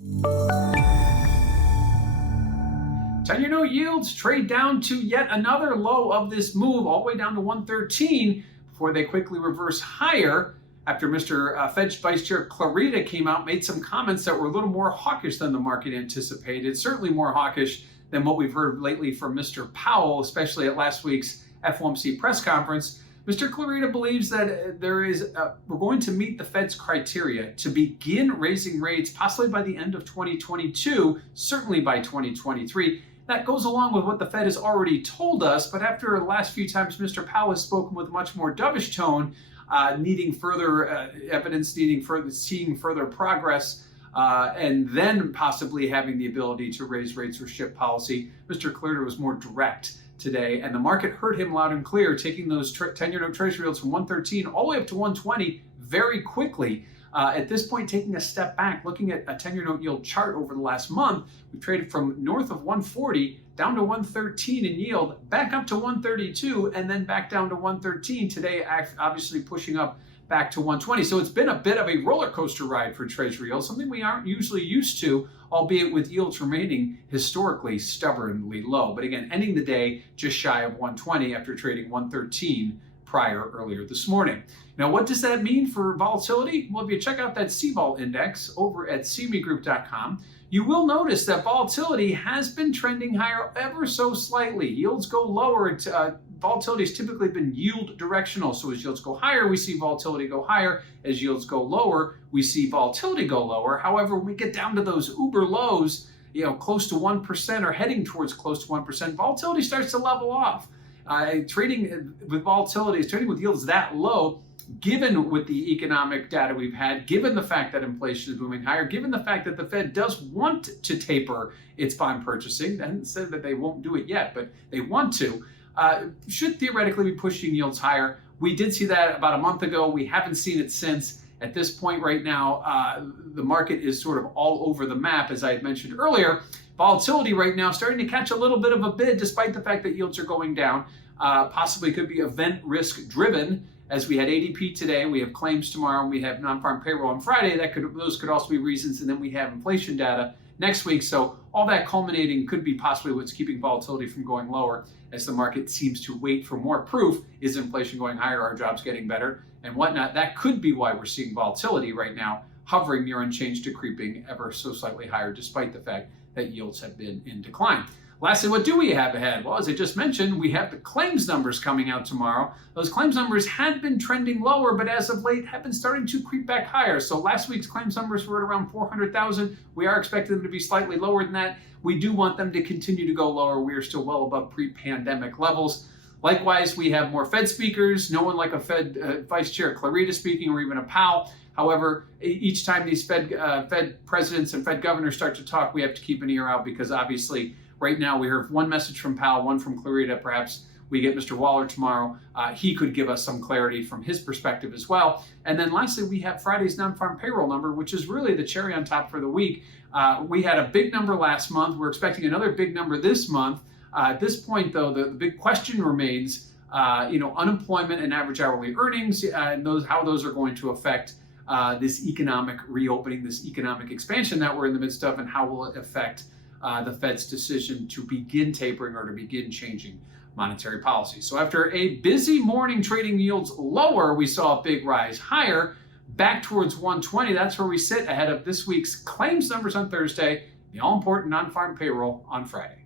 10-year note yields trade down to yet another low of this move, all the way down to 113, before they quickly reverse higher after Mr. Fed Vice Chair Clarita came out, made some comments that were a little more hawkish than the market anticipated, certainly more hawkish than what we've heard lately from Mr. Powell, especially at last week's FOMC press conference. Mr. Clarita believes that we're going to meet the Fed's criteria to begin raising rates possibly by the end of 2022, certainly by 2023. That goes along with what the Fed has already told us, but after the last few times Mr. Powell has spoken with a much more dovish tone, needing further evidence, seeing further progress, and then possibly having the ability to raise rates or shift policy, Mr. Clarita was more direct today, and the market heard him loud and clear, taking those 10-year note treasury yields from 113 all the way up to 120 very quickly. At this point, taking a step back, looking at a 10-year note yield chart over the last month, we traded from north of 140 down to 113 in yield, back up to 132, and then back down to 113. Today, obviously pushing up back to 120. So it's been a bit of a roller coaster ride for treasury yields, something we aren't usually used to, albeit with yields remaining historically stubbornly low. But again, ending the day just shy of 120 after trading 113 earlier this morning. Now, what does that mean for volatility? Well, if you check out that CVOL index over at cmegroup.com, you will notice that volatility has been trending higher ever so slightly. Yields go lower. Volatility has typically been yield directional. So as yields go higher, we see volatility go higher. As yields go lower, we see volatility go lower. However, when we get down to those uber lows, close to 1% or heading towards close to 1%, volatility starts to level off. Trading with volatility, trading with yields that low, given with the economic data we've had, given the fact that inflation is moving higher, given the fact that the Fed does want to taper its bond purchasing, they haven't said that they won't do it yet, but they want to, should theoretically be pushing yields higher. We did see that about a month ago. We haven't seen it since. At this point right now, the market is sort of all over the map, as I had mentioned earlier. Volatility right now starting to catch a little bit of a bid, despite the fact that yields are going down. Possibly could be event risk driven, as we had ADP today, we have claims tomorrow, and we have non-farm payroll on Friday. Those could also be reasons, and then we have inflation data next week. So all that culminating could be possibly what's keeping volatility from going lower, as the market seems to wait for more proof. Is inflation going higher? Are jobs getting better? And whatnot. That could be why we're seeing volatility right now hovering near unchanged to creeping ever so slightly higher, despite the fact that yields have been in decline. Lastly, what do we have ahead? Well, as I just mentioned, we have the claims numbers coming out tomorrow. Those claims numbers had been trending lower, but as of late have been starting to creep back higher. So last week's claims numbers were at around 400,000. We are expecting them to be slightly lower than that. We do want them to continue to go lower. We are still well above pre-pandemic levels. Likewise, we have more Fed speakers, no one like a Fed Vice Chair Clarita speaking, or even a Powell. However, each time these Fed presidents and Fed governors start to talk, we have to keep an ear out, because obviously right now we heard one message from Powell, one from Clarita. Perhaps we get Mr. Waller tomorrow. He could give us some clarity from his perspective as well. And then lastly, we have Friday's non-farm payroll number, which is really the cherry on top for the week. We had a big number last month. We're expecting another big number this month. At this point, though, the big question remains, unemployment and average hourly earnings, and how those are going to affect this economic reopening, this economic expansion that we're in the midst of, and how will it affect the Fed's decision to begin tapering or to begin changing monetary policy. So after a busy morning trading yields lower, we saw a big rise higher, back towards 120. That's where we sit ahead of this week's claims numbers on Thursday, the all-important non-farm payroll on Friday.